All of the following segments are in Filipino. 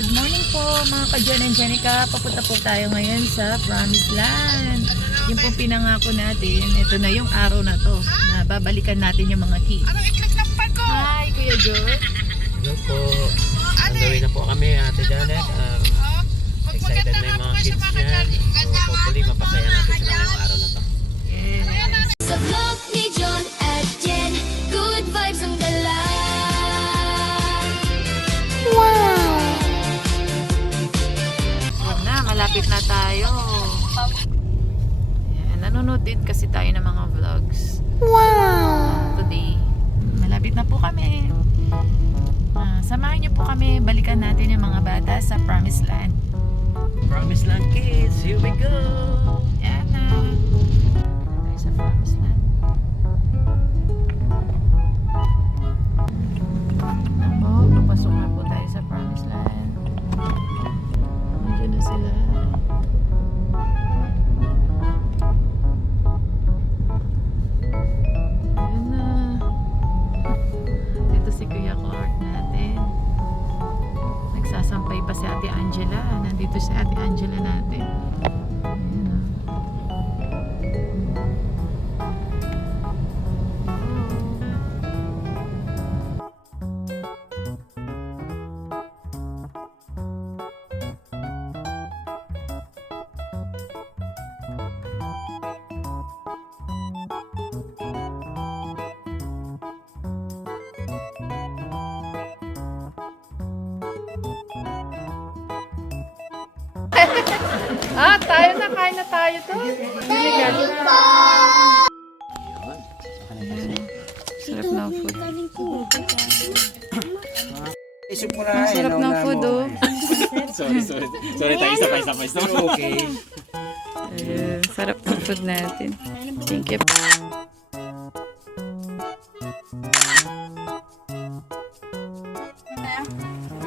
Good morning po mga ka-John and Jenica. Papunta po tayo ngayon sa Promised Land. Yung po pinangako natin, ito na yung araw na to na babalikan natin yung mga kids. Hi Kuya Joe. Hello po. Nagawin na po kami, Ate Janet. Excited na yung mga kids niyan. So hopefully mapasaya natin sila ngayong araw na to. Yes. Sa vlog ni John at Jen, good vibes ang dala. Yun na, malapit na tayo. Ayan, nanonood din kasi tayo ng mga vlogs. Today, malapit na po kami. Samahan niyo po kami, balikan natin yung mga bata sa Promised Land. Promised Land kids, here we go! Yan na. Tayo sa Promised Land. Oh, papasok na po tayo sa Promised Land. Nandiyan na sila. Ayan na. Dito si Kuya Clark natin. Nagsasampay pa si Ate Angela. Nandito si Ate Angela natin. Ayan na. Tayo na, kain na tayo to. Sarap ng food. Sarap ng food, oh. Sorry tayo, isa pa. Okay. Ayun, sarap ng food natin. Thank you.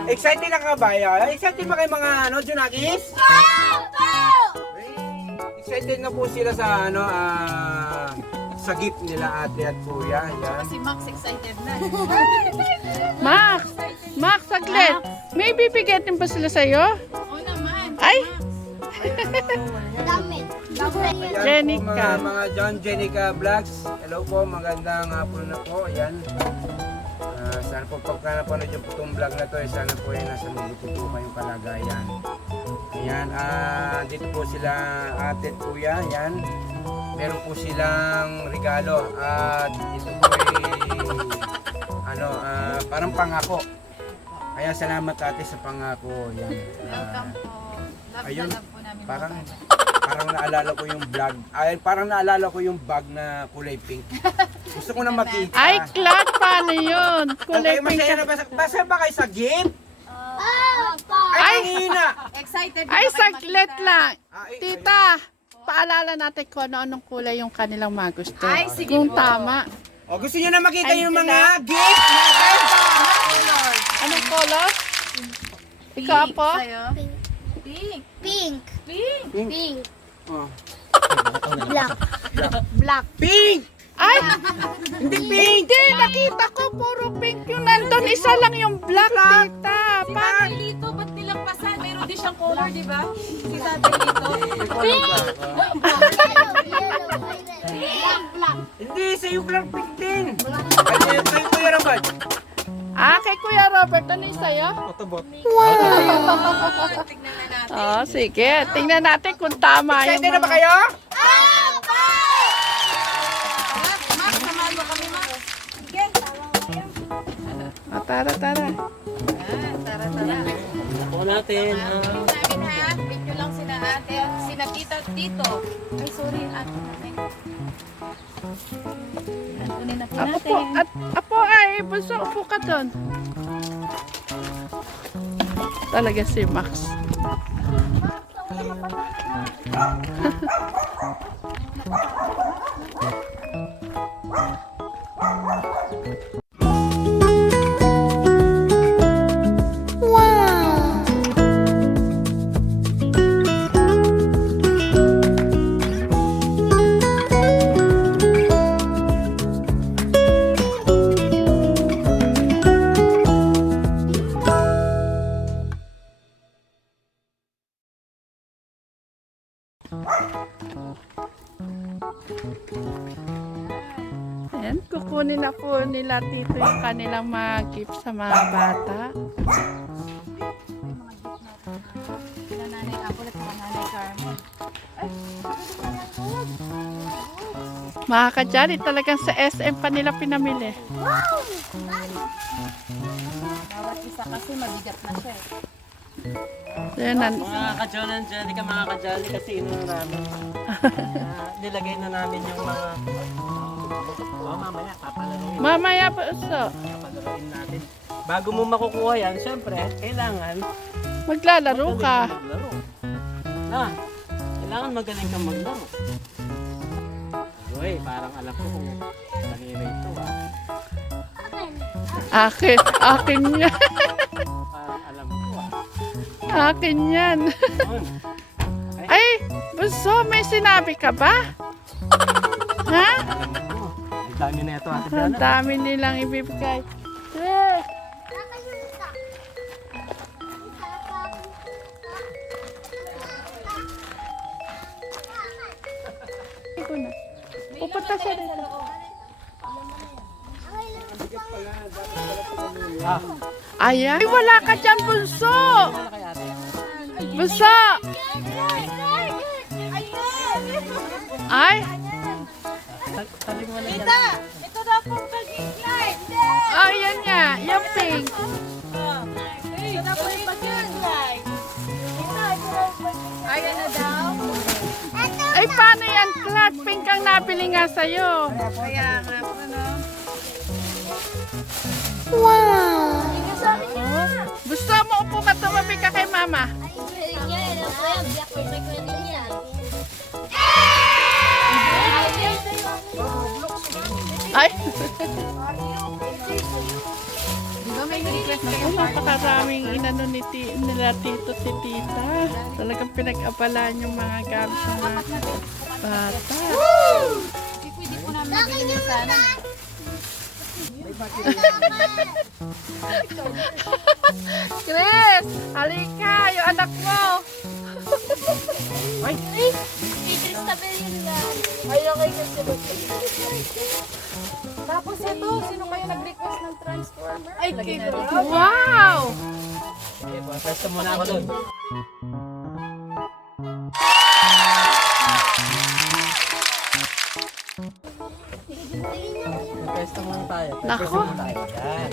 Excited na ka ba? Excited ba kayo mga Junakis? Excited na po sila sa sa gift nila ate at kuya. Yan. Si Max excited na. Max, saglit. May bibigatin pa sila sa'yo? Oo naman. Ay! Damit. Ayan Jenica. po mga John Jenica Vlogs. Hello po, magandang hapon na po. Ayan. Sana po pagka napanood yung putong vlog na to, sana po ay nasa mabuti po kayong kalagayan. Ayan, dito po sila ate at kuya. Ayan. Meron po silang regalo at ito po ay parang pangako. Kaya salamat ate sa pangako. Ayan. Ayun, parang naalala ko yung vlog. Ay, parang naalala ko yung bag na kulay pink. Gusto ko na makita. Ay, Clark, paano yun? Kulay Okay, pink. masaya na ba? Basa ba kayo sa game? Ay, kanina! Excited Ay, saglit lang. Ay, Tita, paalala natin kung ano-anong kulay yung kanilang magusto. Ay, sige Kung po. tama. O, gusto nyo na makita Ay, yung sila. mga gift natin? Anong color? Ikaw po? Pink. Pink. Pink. Pink. Oh. Black. Black. Pink! Ay! Hindi, nakita ko puro pink yung nandun. Isa lang yung black, tita. Tatay Lito, ba't nilagpasan? Mayroon din siyang color, di ba? Si Tatay Lito. Black. Hindi, sa yung black pink din. Ay, kayo kuya Rabat. Kay Kuya Robert, ano yung sa'yo? Otobot. Tignan na natin. Sige. Tingnan natin kung tama yung Excited na ba kayo? Max, samahan mo kami, Max. Sige. Tara. Tara. Ako natin. Namin ha, video lang sina ate at sina tita at tito. Ay, sorry, ate natin. Kunin na po Apo po, natin. apo ay, bunso, upo ka doon. Talaga si Max. Ayan, kukunin na po nila dito yung kanilang mga gift sa mga bata. Sila Nanay Apple at saka Nanay Carmen. Mga kajali, talagang sa SM pa nila pinamili. Bawat isa kasi mabigat na siya eh. Ayan, Mga ka-John and Jelly, mga ka-Jolly, kasi inuna namin. Nilagay na namin yung mga... mamaya, papalaruin. mamaya po so, Papalaruin natin. Bago mo makukuha yan, syempre, kailangan... maglalaro ka. Maglaro. Na, kailangan magaling kang maglaro. Uy, parang alam ko kung kanina ito Akin yan. Parang alam ko Akin yan. Yun. Ay, Bunso, may sinabi ka ba? Ha? Alam ko. Ang dami na ito, Ate Ang Jana. dami nilang ibibigay. Eh, ito na. Pupunta siya dito. Ayan. Ay, wala ka dyan, Bunso. Wala kay ate. Bunso. Ay, Taling mo na dyan. ayan nga. Yung pink. Ayan na daw. Ay, paano yan, Clark? Pink ang nabili nga sa'yo. Kaya nga po, no? Gusto mo upo ka tumabi ka kay mama? Ay, Di ba may request na ay napakaraming inano nila tito si tita. Talagang pinag-abalaan yung mga gamit ng mga bata. pwede po namin nabili sana. Chris, halika, yung anak mo. Tapos ito, sino kayo nag-request ng transformer? Ay, Wow! Okay, pwesto muna ako doon. Pwesto muna tayo. Nako. Pwesto muna tayo. Yan.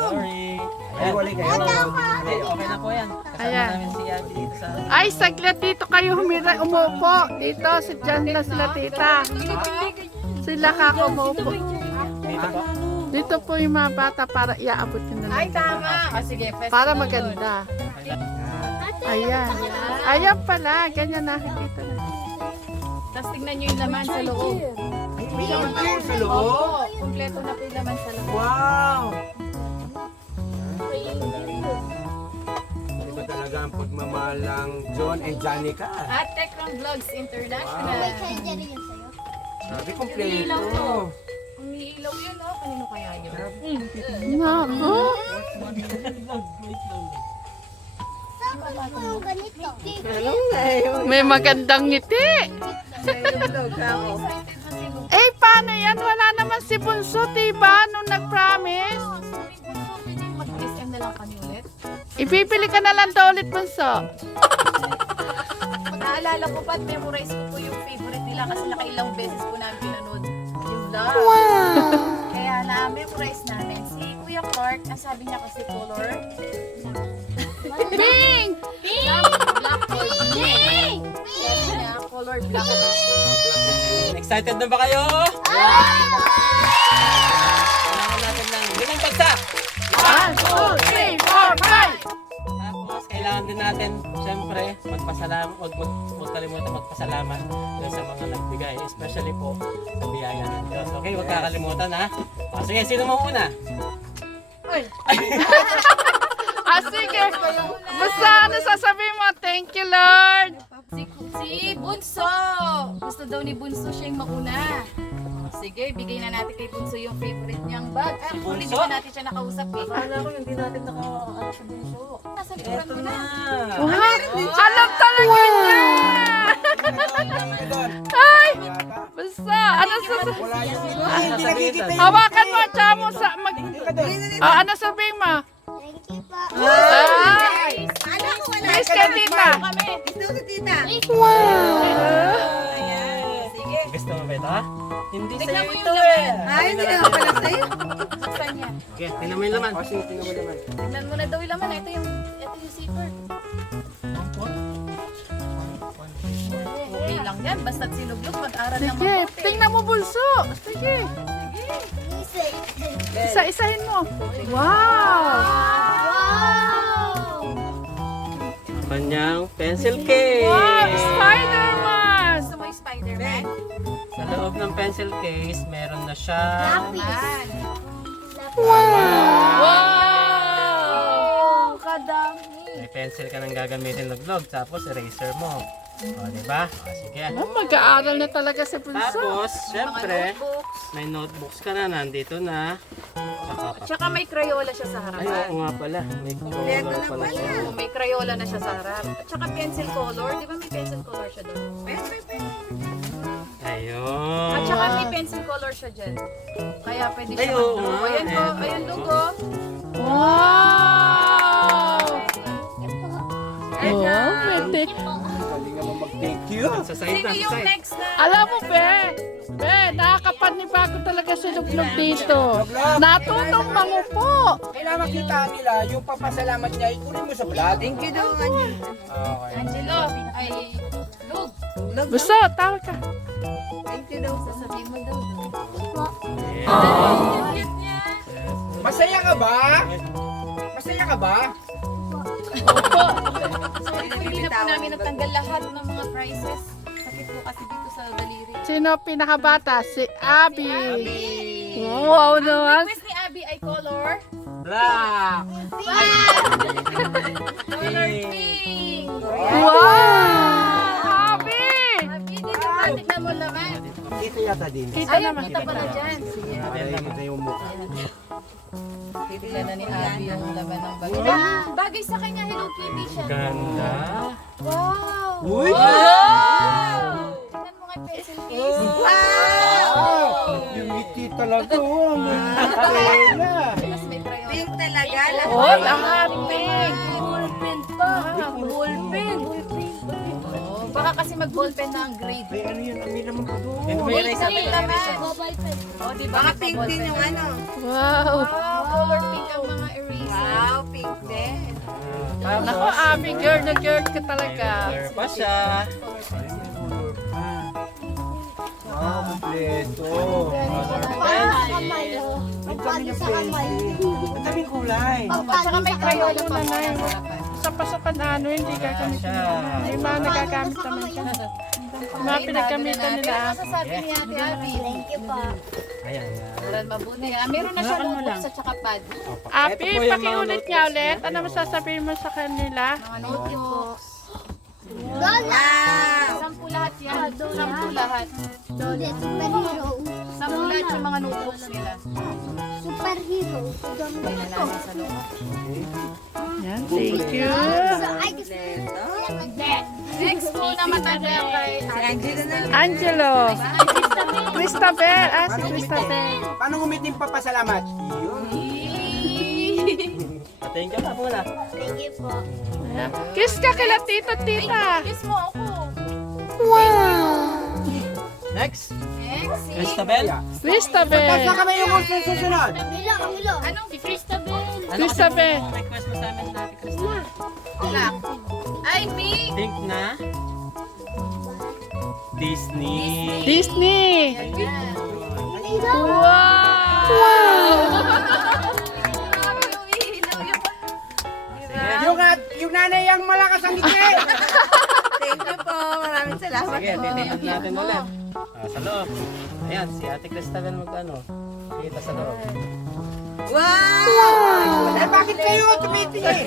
Sorry. Ayan. Hindi, okay na po yan. Kasama Ayan. namin si Abby dito sa... Ay, saglit dito kayo umupo. Dito, si Jan na sila tita. Sila kako umupo. Dito po. Dito po yung mga bata para iaabot nyo na lang. Ay, tama. O sige, festival. Para maganda. Ayan. Ayan pala. Ganyan nakikita na. Tapos tignan nyo yung laman sa loob. Sa loob? Oo, kumpleto na po yung laman sa loob. Wow! Ito talaga ang pagmamahal ng John and Janica. At Techron Vlogs International. Sabi kompleto. Umiilaw yun, oh. Kanino kaya yun? Nako. May magandang ngiti. Eh, paano yan? Wala naman si Bunso, diba? Nung nag-promise. Mag-SM na lang kami ulit. Ibibili ka na lang daw ulit, Bunso. Naalala ko pa at memorize ko po yung favorite nila kasi nakailang beses po namin pinanood yung vlog. Wow! Kaya na-memorize namin. Si Kuya Clark, ang sabi niya kasi color. Pink! Black or pink. Sabi niya, color black. Excited na ba kayo? Kailangan natin lang. Limang bagsak! 1, 2, 3, 4, 5! Tapos, kailangan din natin, syempre, magpasalamat, huwag kalimutan magpasalamat dun sa mga nagbigay, especially po sa biyaya ng Diyos. Okay, huwag kakalimutan ha. O, sige, sino mo una? Sige. Basta ano sasabihin mo? Thank you, Lord. Si Bunso! Gusto daw ni Bunso siyang mauna. Sige, bigay na natin kay Bunso yung favorite niyang bag. Actually, di Bunso? ba natin siya nakausap eh. Akala ko hindi natin naka-ano sa bunso. Nasa likuran Eto mo na! na. Wow. Alam talaga niya. Doon. Ano Wala yung hindi nakikita yung... Hawakan mo, tsaka mo sa mag... ano sabihin mo? Thank you po. Ay! Miss ka, tita. Gusto mo ba ito, ha? Hindi sa'yo ito eh. Ay, hindi naman pala sa'yo. Okay, tingnan mo yung laman. O, sige, tingnan mo naman. Tignan mo na daw yung laman. Ito yung zipper. Okay lang yan. Basta't sinuglog, mag-aral ng Sige, mabuti. tingnan mo bunso. Sige. Isa-isahin mo. Wow! Kanyang pencil case. Wow! Spider-Man! Gusto mo yung Spider-Man? Sa loob ng pencil case, meron na siyang Wow! Kadami. may pencil ka nang gagamitin luglog, tapos eraser mo. O, diba? O, sige. Oh, mag-aaral na talaga si bunso. Tapos, syempre, Notebooks. may notebooks ka na, nandito na. Tsaka may Crayola siya sa Ay, harapan. oo nga pala. May color pala siya. Oo, may Crayola na siya sa harap. At tsaka pencil color. Di ba may pencil color siya doon? Ayun. At tsaka may pencil color siya dyan. Kaya pwede siya Ay, oo mag-draw. nga. Ayan po, ayun logo. Wow! Ayan. Oh, pwede. Galing naman mag-thank you. Sa side Sino na, sa yung side. next na? Alam mo, Be, nakakapanibago talaga si Luglog dito. Natutong mangupo. Kailangan makita nila yung papasalamat niya, ikunin mo sa vlog. Thank you daw. Ano? Okay. Angelo, ay, Lug. Buso, tawag ka. Thank you daw. Sasabihin mo daw. Yeah. Masaya ka ba? Masaya ka ba? So, hindi na po namin natanggal lahat ng mga prizes. Sakit po kasi dito sa daliri. Sino pinakabata? Si Abby. Wow naman. Request ni Abby ay color. Black. Color pink. Wow! Abby! Abby, dito ba? Tignan mo naman. Dito yata din. Kita Ay, naman. kita pala dyan. Sige. Nakikita yung mukha. Titignan na ni Abby yung laban ng bagay. Bagay sa kanya, Hello Kitty siya. Ganda. Wow! Uy! Tignan mo nga yung pencil case. Yung ngiti talaga, oh. Tela. Mas may crayon. Pink talaga. Oh, lahat pink. Ballpen pa. Ballpen. Oh, baka kasi mag-ballpen na ang grade. Ay, ano yun? Ang naman po doon. Yan ba yung eraser? Oh, di ba? Baka pink din yung ano. Wow. Wow, color pink ang mga eraser. Wow, pink din. Naku, Abby, girl na girl ka talaga. Color pa siya. Wow, kompleto. Ang dami yung pencil. Ang daming kulay. At saka may crayola pa sa harapan. Sa pasukan ano, hindi gagamit. Siya. May mga nagagamit naman siya. Mga pinagkamitan nila. Pero masasabi ni Ate Abby. Thank you po. Ayan. Aral mabuti. Meron na siya notebooks at saka pad. Abby, Ito po yung mga pakiulit niya notebooks ulit. niya. Ano masasabihin mo sa kanila? Mga notebooks. Lola! Sampu lahat yan. Sampu lahat. Hindi, superhero. Sampu lahat yung mga notebooks nila. Superhero. May nalaman sa loob. Yan, thank you. So, I just... Next po naman tayo kay Si Angela na. Angelo. Christabel. Si Christabel. Paano umiting papasalamat? Yun. Thank you ka muna. Thank you po. Kiss ka kila tito, tita. Kiss mo ako. Next. Next, si Christabel. Christabel. Basta kami yung susunod. Milo, Milo. Anong si Christabel? Christabel. Request mo sa amin natin, Christabel. Black. Ay, pink. Pink na. Disney. Disney. Ayan. Wow. Grabe, umihilaw yung... Yung nanay ang malakas ang ngiti. Thank you po. Maraming salamat Sige, po. titignan natin ulit. Sa loob. Ayan, si Ate Christabel mag-ano. Kita sa loob. Wow! Eh, bakit kayo tumitingin?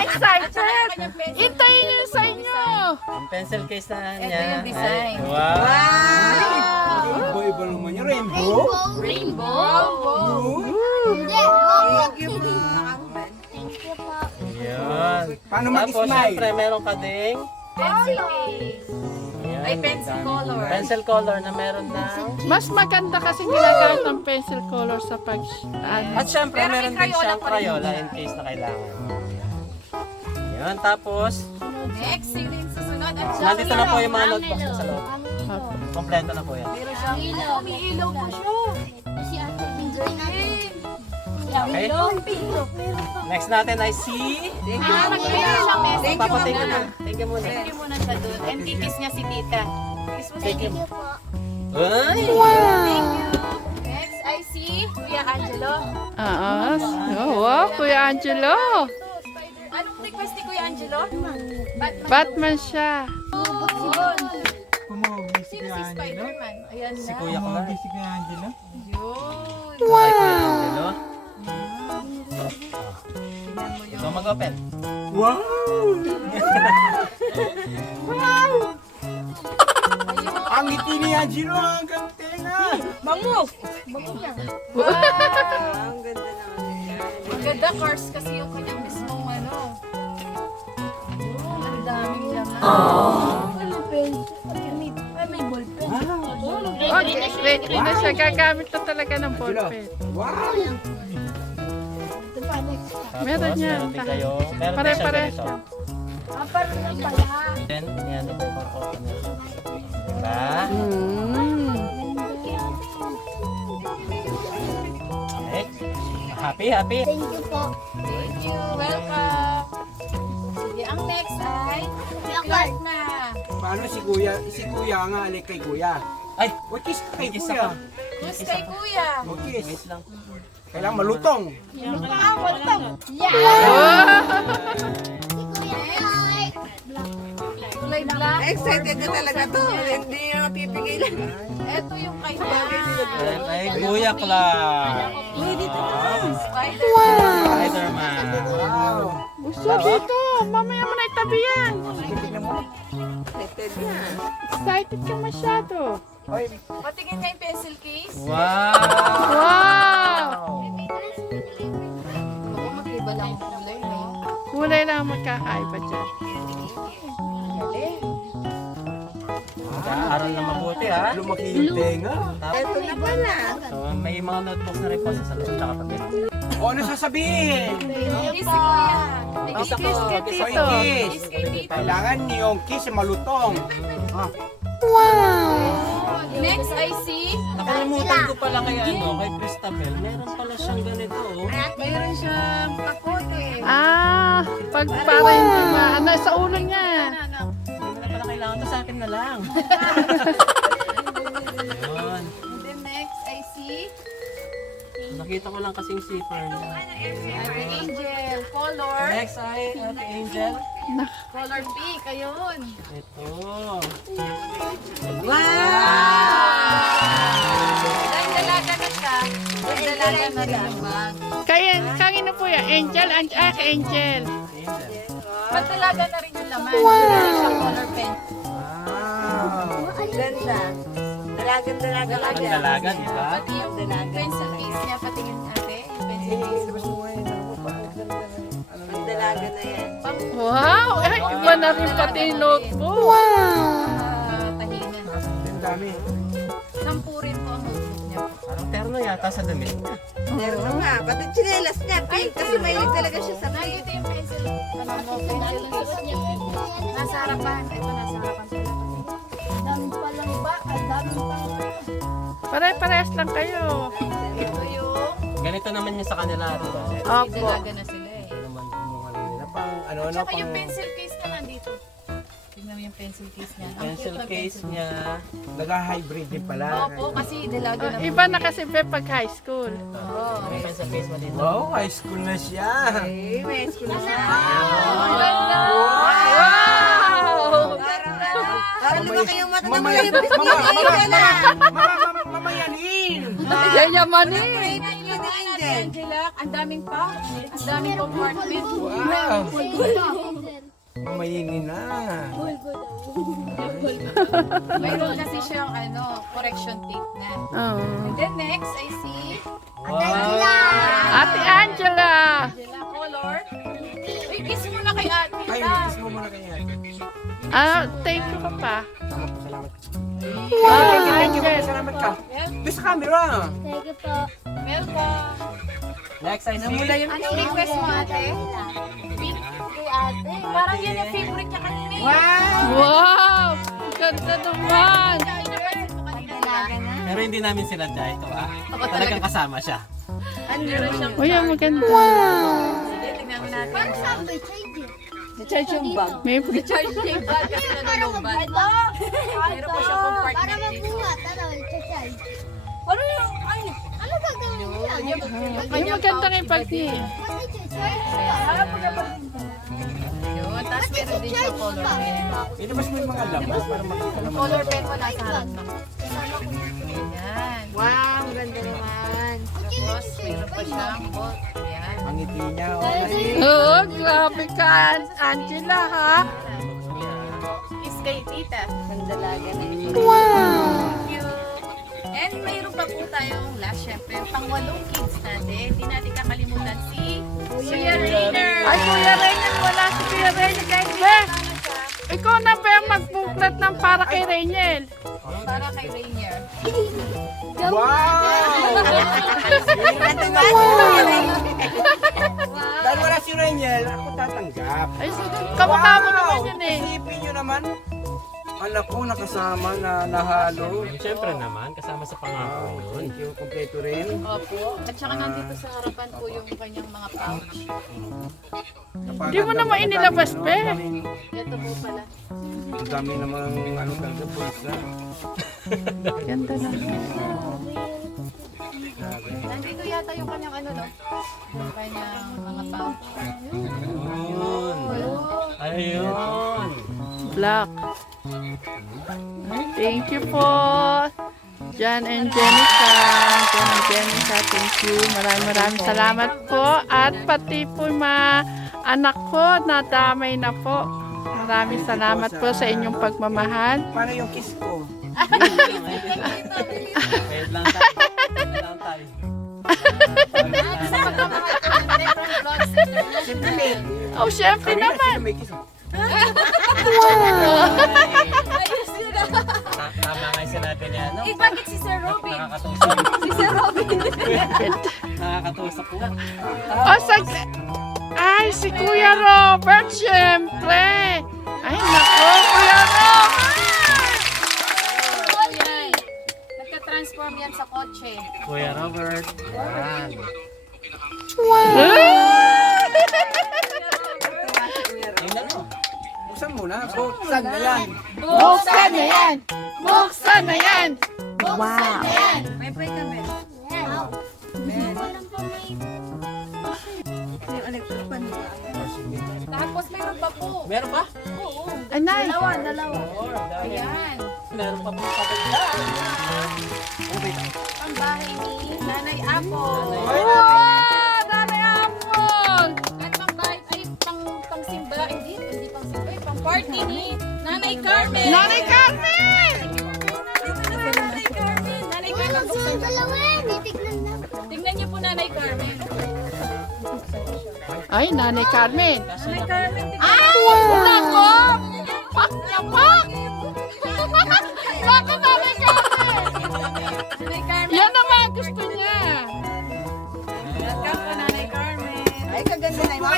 Excited. Intayin niyo sa inyo. Ang pencil case na Ito niya. yung design. Ay, wow. Iba-iba naman yung rainbow. Rainbow. Hindi, Thank you po. Thank you po. Yun. Paano Tapos, mag-smile? syempre, meron ka ding Pencil case. Ayan. Ay, pencil color. Pencil color na meron na. Mas maganda kasi ginagamit ng pencil color sa pag... ano. At syempre, Pero may meron din Crayola siyang pa rin Crayola siya. in case na kailangan. Yan, tapos, Next, sino yung susunod? At nandito na po yung mga notebooks na sa loob. Kompleto na po yan. Meron siyang umiilaw pa siya. Okay? Next natin ay si... Meron siyang message. Papa, thank you muna. Thank you muna. Thank you muna sa doon. And kikis niya si tita. Kiss mo si Thank you. tita. Ay! Thank you. Next, I see Kuya Angelo. Wow, Kuya Angelo. Anong request ni Kuya Angelo? Batman siya. Sino si Spider-Man? Ayan na. Si Kuya ko. Yun. Ay, Kuya Angelo. Ikaw mag-open. Ang ngiti ni Angelo hanggang tenga. Ang ganda naman yan. Maganda cars kasi yung kanyang mismong ano. Ang daming laman. Okay, ready na siya. Gagamit na talaga ng ballpen. Wow! Tapos, Meron yan. Meron din kayo. Meron din siya Pare-pares ganito. yan. Then, yan ito yung pang-open na siya. Diba? Okay. Happy, happy. Thank you. Welcome. Sige, ang next ay Clark na. Paano si Kuya? Si Kuya nga, alik kay Kuya. Ay! O, kiss ka kay Kiss Kuya. ako. Kiss kay Kuya. O, kiss. Wait lang. Kailangan malutong. Kulay black. Excited na talaga to. Hindi na napipigilan. Ito yung kay Ayan, ay Kuya Clark. Spider-Man. Spider-Man. Wow! Gusto dito. Mamaya mo na itabi yan. Excited na. Excited ka masyado. Patingin niya yung pencil case. Wow! Wow! Baka mag-iba lang ang kulay, no? Kulay lang magkakaiba dyan. Mag-aaral na mabuti ha. Lumaki yung tenga. Ito na pala. So, may mga notebooks na rin po sa loob. Tsaka papel. O, ano sasabihin? Kiss si Kuya. Kiss ako. Kiss ka, Kiss O, Tito. kiss. Kiss kay Tito. Kailangan yung kiss malutong. Next, I see. Nakalimutan ko pala kay kay Christabel. Meron pala siyang ganito oh. Mayroon siyang pakote. Ah, pag para hindi ano, sa ulo niya. Ano? Hindi mo na pala kailangan to sa akin na lang. Yun. And then next, I see Nakita ko lang kasing zipper niya. Ate Angel. Color. Next ay Ate Angel. Color pink. Ayun. Ito. Dahil dalaga na siya. Dalaga na rin yung bag. Kanino po yan? Angel? Angel. Angel. Pagdalaga na rin yung laman. Wow. Siya color pen. Wow! Ganda. Dalagan. Ang dalaga, di ba? Pati yung pencil case niya. Pati yung ate. Yung pencil case. Ang dalaga na yan. Wow! Eh, iba na rin pati yung notebook. Tahinan. Ang dami. Sampu rin po ang notebook niya. Parang terno yata sa damit niya. Meron nga. Pati chinelas niya. Pink. Kasi mahilig talaga siya sa pink. Nandito yung pencil. Ano mo? Pencil case niya. Nasa harapan. Ito nasa harapan pala. Pare-parehas lang kayo. Ito yung Ganito naman yung sa kanila, di ba? Opo. dalaga na sila eh. Naman yung ano nila. Pang, ano, Tsaka pang... yung pencil case na nandito. Tingnan mo yung pencil case niya. Ang Pencil cute na case niya. Nag-hybrid din pala. Opo, kasi dalaga na. Iba na kasi pag high school. May pencil case mo dito. Wow, high school na siya. Eh, may school na siya. Ang ganda! Wow! Parang lumaki yung mata ng Mamaya, mga ibig niya. mamayanin. Yayamanin! Angela, ang daming pa. Ang daming compartment. Wow. Mamayinin na. Mayroon kasi siyang correction tape na. Oh. And then next, I see Wow! Ate Angela! Angela color. Uy, kiss mo na kay ate. Ay, Ta. kiss mo muna kaya. Thank you ka pa. Salamat po, salamat Thank you. Salamat ka. Doon sa camera. Thank you po. Next, I see. Anong request mo, ate? Kay ate. Parang yun yung favorite niya kanina. Wow! Ganda naman! Dalaga na. Pero hindi namin sila dyan ito Talagang kasama siya. Uy, ang maganda. Sige, tingnan mo natin. Parang sabi, charge it. Charge yung bag. May Charge niya yung bag kasi nanulumban. Meron po siya Para compartment dito. mabuhat. Ano, charge. Ano yung, ano ba gawin nila? Ay, maganda rin pag niya. Yun, tapos meron din siya color pen. Ilabas mo yung mga lamas para makita naman. Color pen mo nasa harap mo. Yan. Wow, ang ganda naman. Tapos meron pa siyang bolt. Yan. Ang ngiti niya. Oo, grabe ka, Angela, ha? Kiss kay tita. Ang dalaga na yun. Thank you. And mayroon pa po tayong last, syempre, pang-walong kids natin. Hindi natin kakalimutan si Kuya Rainer. Ay, Kuya Rainier, wala si Kuya Rainier. Kahit ba? Ikaw na ba yung magbuklat ng para kay Rainier? Para kay Rainier. Wow! Dahil wala si Reniel, ako tatanggap. Ay, kamukha mo naman yun eh. Isipin nyo naman, anak ko nakasama na nahalo. Siyempre naman, kasama sa pangako yun. Thank you, kompleto rin. Opo. At saka nandito sa harapan po yung kanyang mga pouch. Di mo naman inilabas, be. Ito po pala. Ang dami namang ano talaga, bulsa. Ganda na. Nandito yata yung kanyang ano, no? Yung kanyang mga pouch. Ayun. Ayun. Black. Ay, thank you po. Jan and Jenica. Jan and Jenica, thank you. Maraming salamat po. At pati po yung mga anak ko, nadamay na po. Maraming salamat po sa inyong pagmamahal. Paano yung kiss ko? Wait lang tayo. Wait lang tayo. Oh, syempre naman. Sino may kiss? Tama nga yung sinabi niya, no? Eh, bakit si Sir Robin? Nakakatusap. Si Sir Robin. Nakakatusap po. Oh, ay, si Kuya Robert, syempre. Ay, nako, Kuya Robert. Yan. Nagka-transform yan sa kotse. Kuya Robert. Yan. Tingnan mo. Buksan mo na. Buksan na yan. Buksan na yan. Buksan na yan. Wow. May pwede kami. Yung electric pan. Tapos meron pa po. Meron pa? Oo. Anay. Dalawa. Oh, dahil Ayan. meron pa po pagkakita. Ang bahay ni Nanay Apple. Wow, Nanay Apple. At pang bahay, ay pang simba, hindi pang simba, pang party ni Nanay Carmen. Nanay Carmen. Nanay Carmen. Nanay Carmen. Gusto yung dalawa eh. Tignan na. Tingnan niyo po Nanay Carmen. Ay, Nanay Carmen. Nanay Carmen, tingnan. Ay, nako. Pak na pak. Nako, Nanay Carmen. Nanay Carmen. Yan naman gusto niya. Welcome po Nanay Carmen. Ay, kaganda na yun.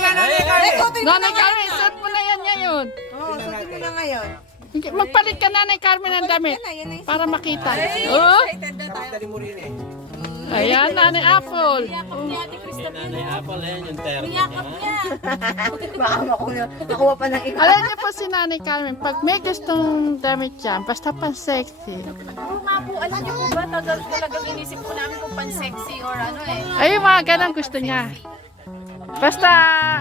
Nanay Carmen, suot mo na yan ngayon. Oo, suotin mo na ngayon. Magpalit ka, Nanay Carmen, ng damit. Yan na, yan na yung Para makita. Oh, Tapos dali mo rin eh. ayan, Nanay Apple. Yakap ni Ate Si Christopher. Nanay Apple, yan yung terno Yakap niya. Baka niya. makuha pa ng iba. Alam niyo po si Nanay Carmen, pag may gustong damit dyan, basta pan sexy. Oo nga po, alam niyo po ba, talagang inisip po namin kung pan-sexy or ano eh. Ay, yung mga ganun gusto niya. Basta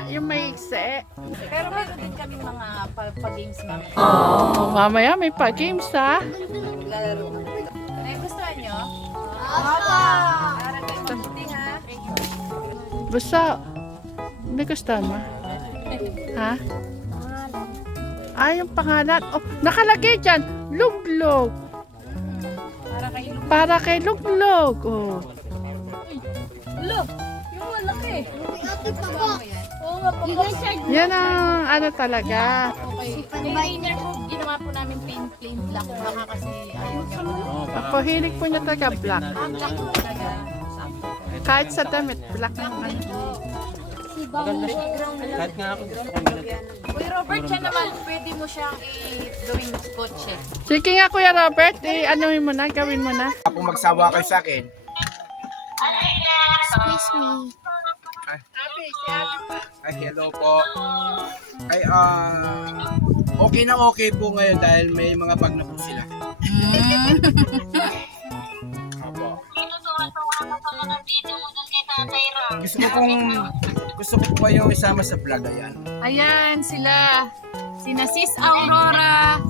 yung may ikse. Pero meron din kami mga pag-games ma'am. Oh, mamaya may pa-games ha. Ay, gustuhan niyo? Apa. Para kayo mabuti ha. Basta, may gustuhan mo? Ha? Ay, yung pangalan. Oh, nakalagay dyan. Luglog. Para kayo Para kay Luglog. Oh. Look! Yung malaki. Ate pa ba? Oo, Yan ang ano talaga. Okay. Container po, ginawa po namin plain black. Baka kasi ayaw niya po. Ako, hilig po niya talaga black. Black po talaga. Kahit sa damit, black ang ano. Maganda rin. Kahit nga ako gusto ko nila. Kuya Robert, siya naman, pwede mo siyang i-gawing kotse. Sige nga Kuya Robert, anuhin mo na, gawin mo na. Kung magsawa kayo sa akin, Excuse me. ay hello po. Ay okay na okay po ngayon dahil may mga bag na po sila. Opo. Gusto ko po kayong isama sa vlog, ayan. Ayan sila, sina Sis Aurora.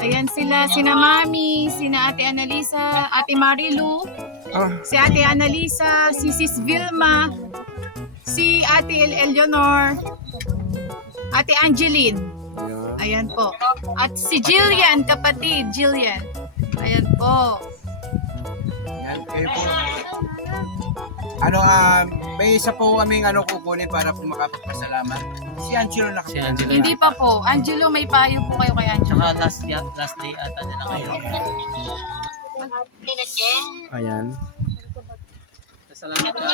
Ayan sila, sina Mami, sina Ate Annalisa, Ate Marilu, si Ate Annalisa, si Sis Vilma, si Ate Eleanor, Ate Angeline. Ayan po. At si Jillian, kapatid, Jillian. Ayan po. Ayan, kayo po. May isa po kaming kukunin para po makapagpasalamat. Si Angelo na Si Angelo. Hindi pa po. Angelo, may payo po kayo kay Angelo. Tsaka last day ata nila ngayon. Ayan. Salamat ka.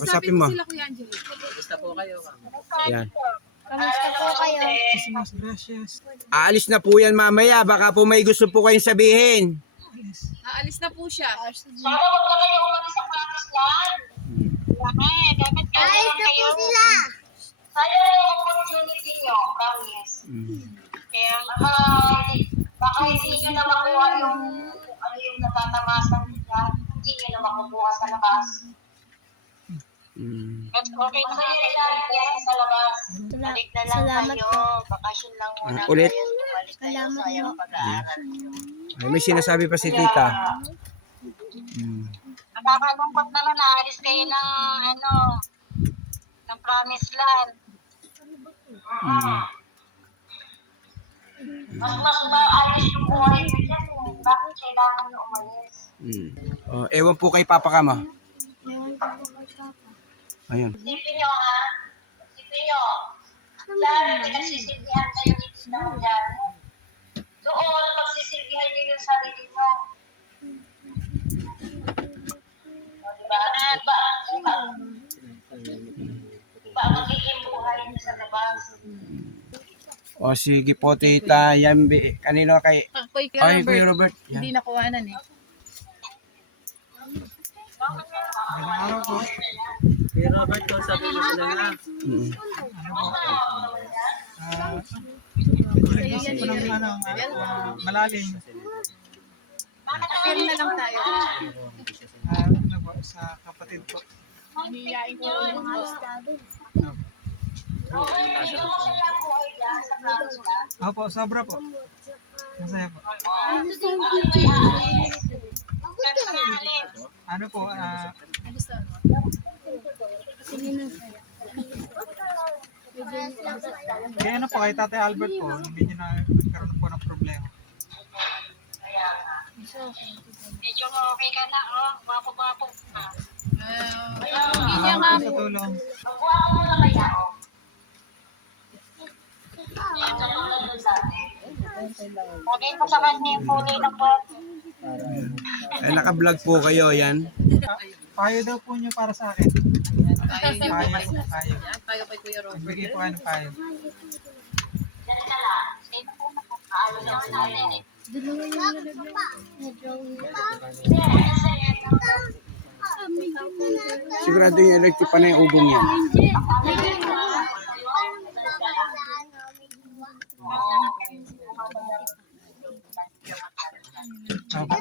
Kasapin mo. Sila Kuya Angelo. Gusto po kayo. Ayan. Kamusta po kayo? Aalis na po yan mamaya. Baka po may gusto po kayong sabihin. Aalis na po siya. Ayos na po sila. Kaya baka hindi nyo na makuha yung natatamasan nila, hindi nyo na makukuha sa labas. But okay na kayo ilalagay sa labas. Balik na lang Salamat kayo. Bakasyon lang muna Ulit. kayo. Bumalik kayo Salamat sa iyong po. pag-aaral nyo. Ay, may sinasabi pa si tita. Nakakalungkot naman naalis kayo ng promised land. Mas maalis yung buhay nyo dyan. Bakit kailangan nyo umalis? Ewan po kay Papa Kama. Ayun. Isipin nyo ha. Isipin nyo. Dahil pinagsisilbihan kayo dito ng dyan. Doon, pagsisilbihan nyo yung sarili nyo. O, diba? Diba ang magiging buhay nyo sa labas? O sige po tita. Yan, kanino kay... Kuya Ay, Robert. Kuya Robert. Yan. Hindi nakuhanan eh. Kuya Robert, sabi mo sila na. Malalim. Film na lang tayo. Sa kapatid ko. Hiniyain ko yung mga Okay, hindi mo sila buhay dyan sa promised land. Opo, sobra po. Masaya po. Ano po, kaya ano po, kay Tate Albert po, hindi nyo na nagkaroon po ng problema. Kaya nga. Medyo okay ka na, Wapo-wapo na. Hindi niya nga Sa tulong. Magbuha ko muna kaya, Yan na lang nandun dati. Lagay ko sa kanya yung kulay ng bote. Ay, naka-vlog po kayo. Yan. Payo daw po nyo para sa akin. Payo. tayo kay Kuya Robert. Bigay po kayo ng payo. Ganun na lang. Sino po nakakaalo naman natin eh. Sigurado yung electric pa na yung ugong yan. Opo.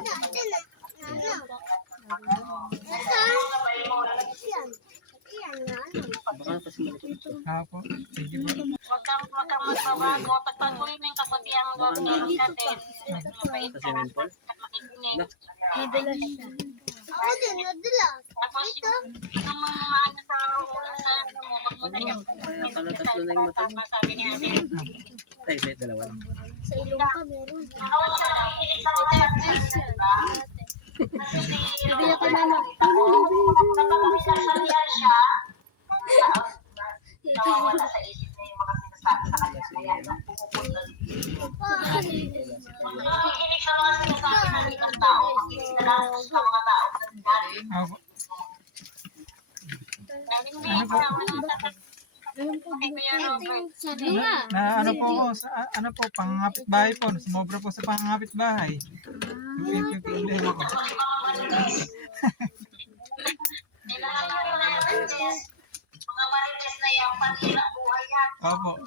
Opo. Sige po. Huwag kang magbabago. Pagpatuloy mo yung kabutihan mo gagawin natin. Mabait ka at makikinig. Ako din, nadulas. Tapos yung mga ano sa ano mo, wag mo na yung Tatlo na yung mata mo. sabi ni Ate. Tayo, dalawa lang. Sa ilong ka meron. Ako siya nakikinig sa mga diba? Sabi ako na Napapakisasalihan siya, nawawala sa isip niya yung mga sinasabi sa kanya. Kaya pumupunta dito. Makikinig sa mga sinasabi ng ibang tao. Makikinig na lang sa mga tao. Opo. Na ano po ako, sa, ano po, pangangapit bahay po. Sumobra po sa pangangapit bahay. Yung problema ko. Mga marites na yung panira buhay yan. Opo.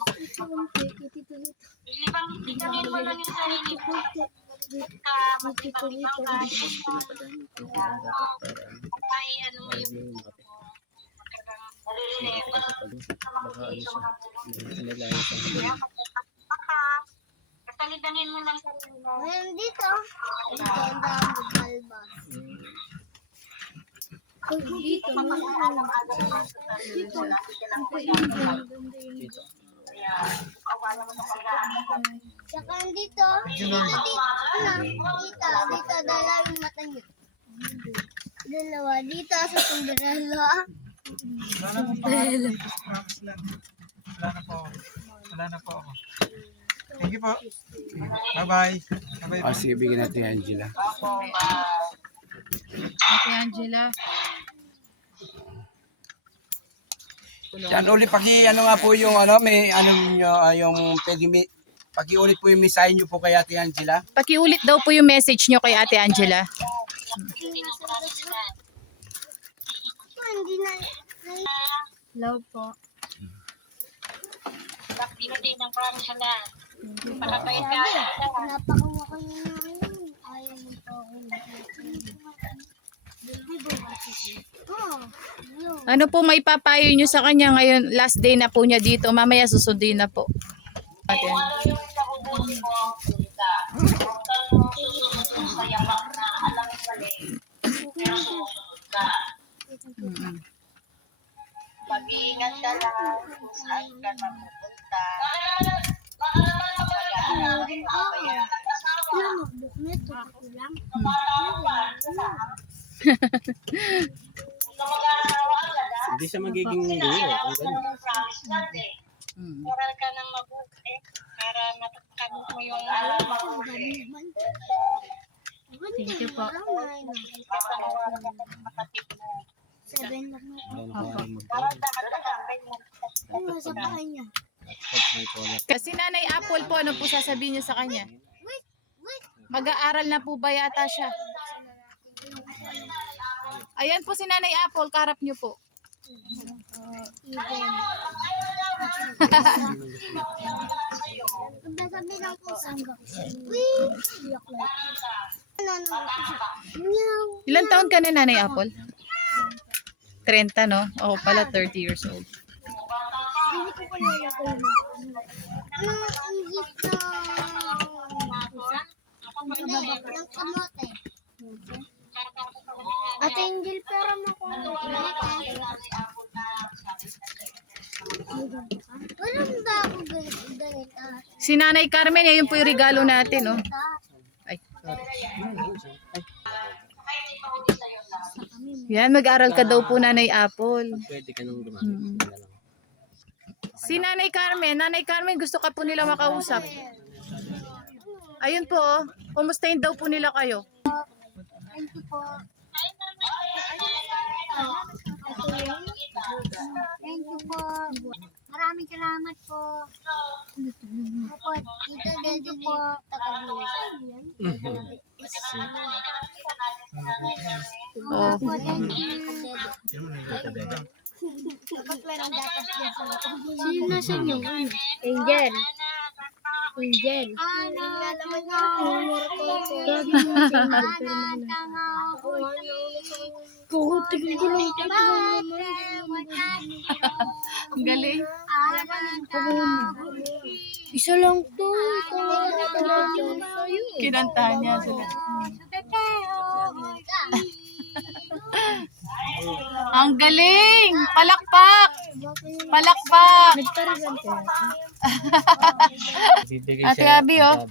Ibang mo lang yung sarili mo. Ka magpipag-ibang ay ano mo yung naririnig mo sa makikisong ng tulong. Kasalidanin mo lang sarili mo. Ngayon dito. Dito ang dami kalba. Dito. Tsaka dito. Dito. Dalawa yung mata niya. Dalawa. Dito sa sombrero. Wala na po ako. Promise lang. Wala na po ako. Wala na po ako. Thank you po. Bye-bye. Bye-bye po. Sige, bigyan natin yung Angela. Ate Angela. Yan ulit, ano nga po yung ano, may ano nyo, yung paki-ulit po yung mensahe nyo po kay Ate Angela. Pakiulit daw po yung message nyo kay Ate Angela. Hindi na. Love po. Bakit ng promise na? Palabay ka. Napakawa ko niya ngayon. Ayaw mo po ako. Ano po may papayo nyo sa kanya ngayon? Last day na po niya dito. Mamaya susundin na po. Ate Kung Angela. ano yung ikabubuti mo ang salita. Huwag kang susunod sa yapak na alam mo mali. Pero sumusunod ka. Mag-iingat ka lang kung saan ka mapupunta. Baka naman mag-aaral ka pa yan. Hindi siya magiging guro. Ang ganda. Moral ka ng mabuti para matatakot mo yung Thank you po. Seven lang mo. Ano sa bahay niya? Kasi Nanay Apple po, ano po sasabihin niyo sa kanya? Mag-aaral na po ba yata siya? Ayan po si Nanay Apple, karap niyo po. Sabi lang po sangga. Iyak lang. Meow. Ilan taon ka na Nanay Apple? 30 no? Ako pala 30 years old. Hindi ko pa nalagay mo. Ang gift ng kamote. Ate Angel, pero walang ba ako ganito? Si Nanay Carmen, yun po yung regalo natin, no? Ay, sorry. Yan, mag-aral ka daw po Nanay Apple. Pwede ka nang gumamit. Si Nanay Carmen, gusto ka po nila makausap. Ayun po, oh. Kumustahin daw po nila kayo. Thank you po. Thank you po. Maraming salamat po. Opo, dito dito po. Oh. Opo, thank you. Dapat merong dapat dyan sa loob. Sino nasa inyo? Angel. Angel. Tingin ko lang. Ang galing. Isa lang to. Kinantahan niya sila. Ang galing! Palakpak! Palakpak! Bibigay Ate siya. Abby, oh.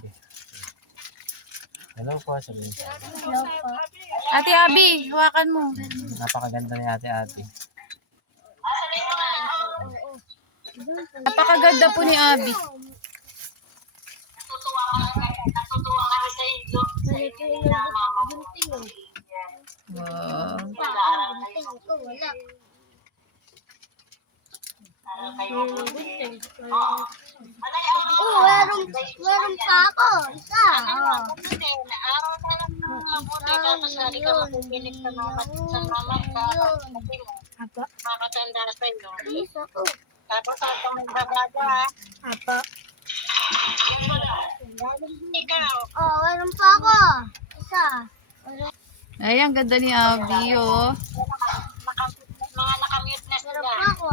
Hello po, sabihin. Hello po. Ate Abby, hawakan mo. Napakaganda ni ate. Napakaganda po ni Abby. Natutuwa kami sa inyo. Sa inyo na mama mo. Wow. Nag-aaral kayo. Wala. Aral kayo. Oh, meron pa ako. Isa. Oh. Naaral ka lang ng mabuti. Tapos lagi ka mapupilit sa mama ka. Makatanda sa iyo. Isa ko. Tapos ako magbabaga ha. Apa. Ikaw. Oh, meron pa ako. Isa. Ay, ang ganda ni Abby, oh. Mga nakamute na sila. Meron pa ako.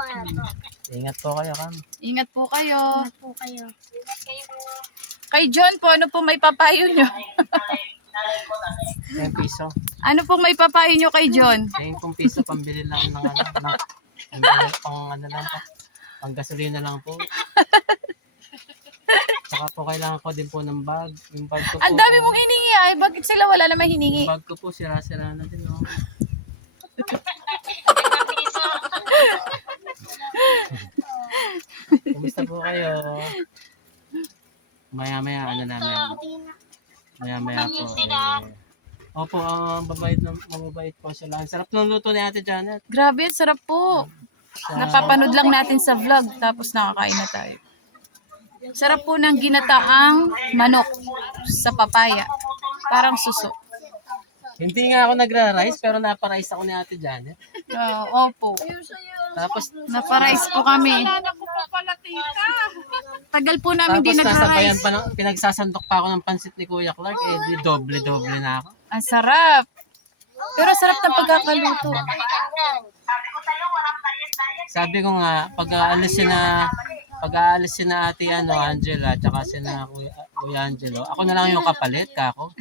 Ingat po kayo, Kam. Ingat po kayo. Ano po kayo? Kay John po, ano po may papayo nyo? 10 piso. Ano po may papayo nyo kay John? 10 piso pambili lang ng pang lang po. Pang gasolina lang po. Saka po kailangan ko din po ng bag. Yung bag ko po. Ang dami mong hiningi ay. Bakit sila wala naman hiningi? Yung bag ko po, sira-sira na din. No? Kumusta po kayo? Maya-maya, ano namin. Maya-maya po. Opo, mababait po sila. Ang sarap ng luto ni Ate Janet. Grabe, ang sarap po. Napapanood lang natin sa vlog, tapos nakakain na tayo. Sarap po ng ginataang manok sa papaya. Parang suso. Hindi nga ako nagra-rice, pero napa-rice ako ni Ate Janet. Opo. Tapos, Naparice po kami. Tagal po namin di nasabayan nagra-rice. pa ng, pinagsasandok pa ako ng pansit ni Kuya Clark, eh di doble-doble na ako. Ang sarap. Pero sarap ng pagkakaluto. Sabi ko nga, pag-aalisin na Ate Angela, tsaka si na Kuya Angelo, ako na lang yung kapalit, kako.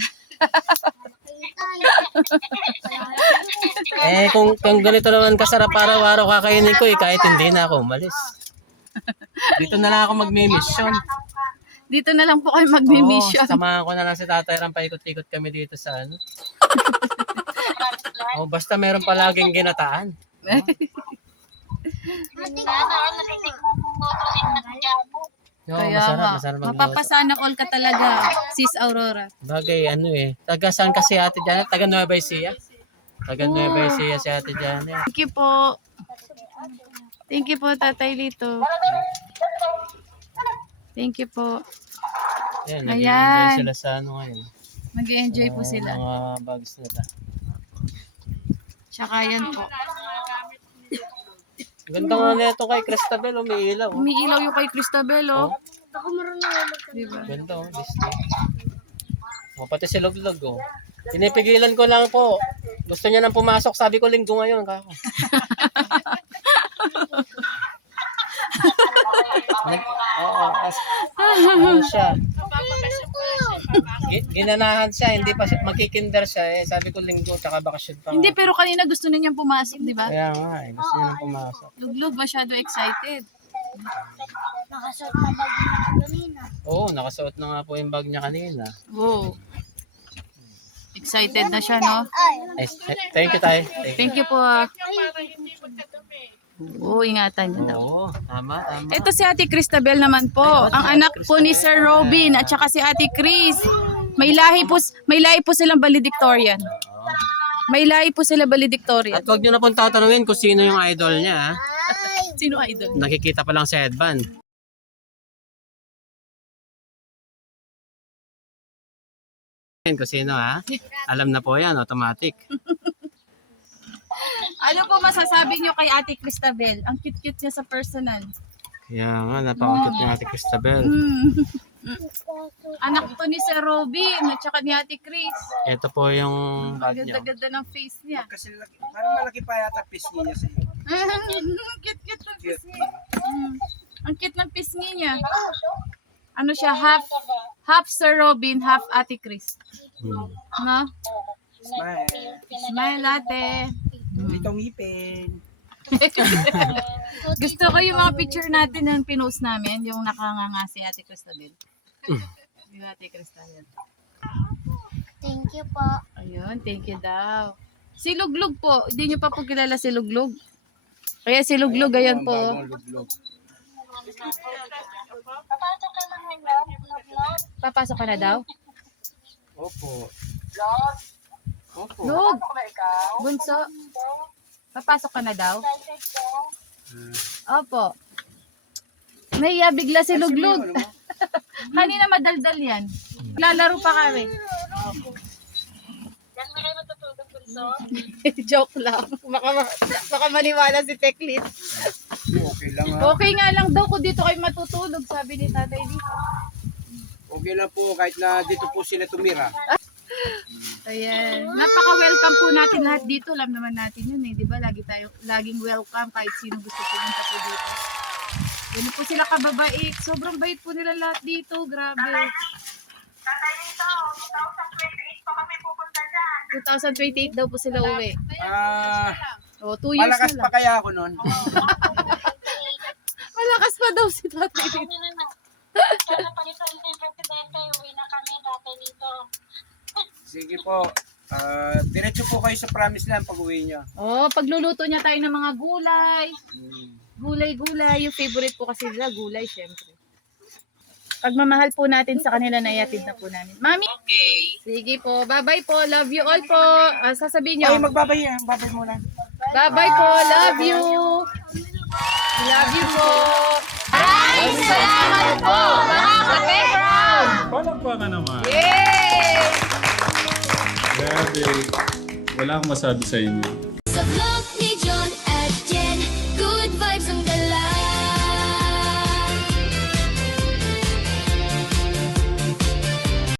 Kung ganito naman kasarap araw-araw kakainin ko, kahit hindi na ako umalis. Dito na lang ako magmi-mission. Dito na lang po kayo magmi-mission. Oo, samahan ko na lang si Tatay Ram, paikot-ikot kami dito sa ano. Basta meron palaging ginataan. Kaya Masarap magluto. mapapasana all ka talaga, Sis Aurora. Bagay, taga saan kasi Ate Janet? Taga Nueva Ecija. Taga Nueva Ecija si Ate Janet. Thank you po. Thank you po, Tatay Lito. Thank you po. Ayan, Ayan. nag-enjoy sila sa ano ngayon. Mag-enjoy po sila. Mga bags nila. Tsaka yan po. Ganda nga nito kay Cristabel, umiilaw. Umiilaw yung kay Cristabel, oh. Ako marunong Diba? Ganda, Disney. Pati si Loglog, oh. Pinipigilan ko lang po. Gusto niya nang pumasok, sabi ko linggo ngayon, kako. Ano siya? Ginanahan siya, hindi pa siya, magkikinder siya eh. Sabi ko linggo, tsaka bakasyon pa. Hindi, pero kanina gusto na niyang pumasok, di ba? Kaya nga eh, gusto niya nang pumasok. Luglog, masyado excited. nakasuot na bag na ako kanina. Oo, nakasuot na nga po yung bag niya kanina. Wow. Excited na siya, no? Ay, thank you, Tay. Thank you po. Oo, ingatan niyo daw. Oo, tama. Ito si Ate Cristabel naman po. Ang anak po ni Sir Robin at saka si Ate Chris. May lahi po silang valedictorian. May lahi po sila valedictorian. At huwag niyo na pong tatanungin kung sino yung idol niya. Ha? Sino idol? Nakikita pa lang sa headband. Kung sino ha? Alam na po yan, automatic. Ano po masasabi niyo kay Ate Cristabel? Ang cute-cute niya sa personal. Kaya nga, napakakit ni Ate Cristabel. Anak to ni Sir Robin at saka ni Ate Chris. Ito po yung Ang bag niya. ganda-ganda ng face niya. Kasi parang malaki pa yata pisngi niya sa iyo. Cute-cute ng pisngi. Ang cute ng pisngi niya. Ano siya, half Sir Robin, half Ate Chris. No? Smile. Smile, ate. Itong ngipin. Gusto ko yung mga picture natin ng pinost namin, yung nakanganga si Ate Cristabel. Yung Ate Cristabel. Thank you po. Ayun, thank you daw. Si Luglug po, hindi niyo pa po kilala si Luglug. Kaya si Luglug, ayan po. Bagong luglog. Papasok ka lang ngayon, Lord. Papasok ka na daw? Opo. Lord, Opo. Lug, pasok na ikaw. bunso, papasok ka na daw? Excited ka. Opo. Nahiya bigla si Luglug. Ano mo? Kanina madaldal yan. Lalaro pa kami. Yan mo kayo matutulog, bunso. Joke lang. Baka maniwala si Teklit. Okay lang ha. Okay nga lang daw kung dito kayo matutulog, sabi ni tatay dito. Okay lang po kahit na dito po sila tumira. Ayan. Napaka-welcome po natin lahat dito. Alam naman natin yun eh. Di ba? Laging welcome kahit sino gusto pumunta po dito. Ganun po sila kababait. Sobrang bait po nila lahat dito. Grabe. Tatay nito, 2028 pa kami pupunta dyan. 2028 daw po sila uwi. O, 2 years Malakas na pa lang. kaya ako nun. Malakas pa daw si tatay dito. Kami na na. Kaya napalitan na yung presidente, uwi na kami, tatay nito. Sige po. Diretso po kayo sa promise lang pag uwi niyo. Oh, pagluluto niya tayo ng mga gulay. Gulay-gulay. Yung favorite po kasi nila, gulay, syempre. Pagmamahal po natin sa kanila, naiatid na po namin. Mami? Okay. Sige po. Bye-bye po. Love you all po. Sasabihin Ay, niyo. magbabay yan. Babay muna. Bye-bye po. Love you. Love you po. Maraming salamat po, mga ka-background. Palakpakan naman. Yay! Grabe. Wala akong masabi sa inyo. Sa vlog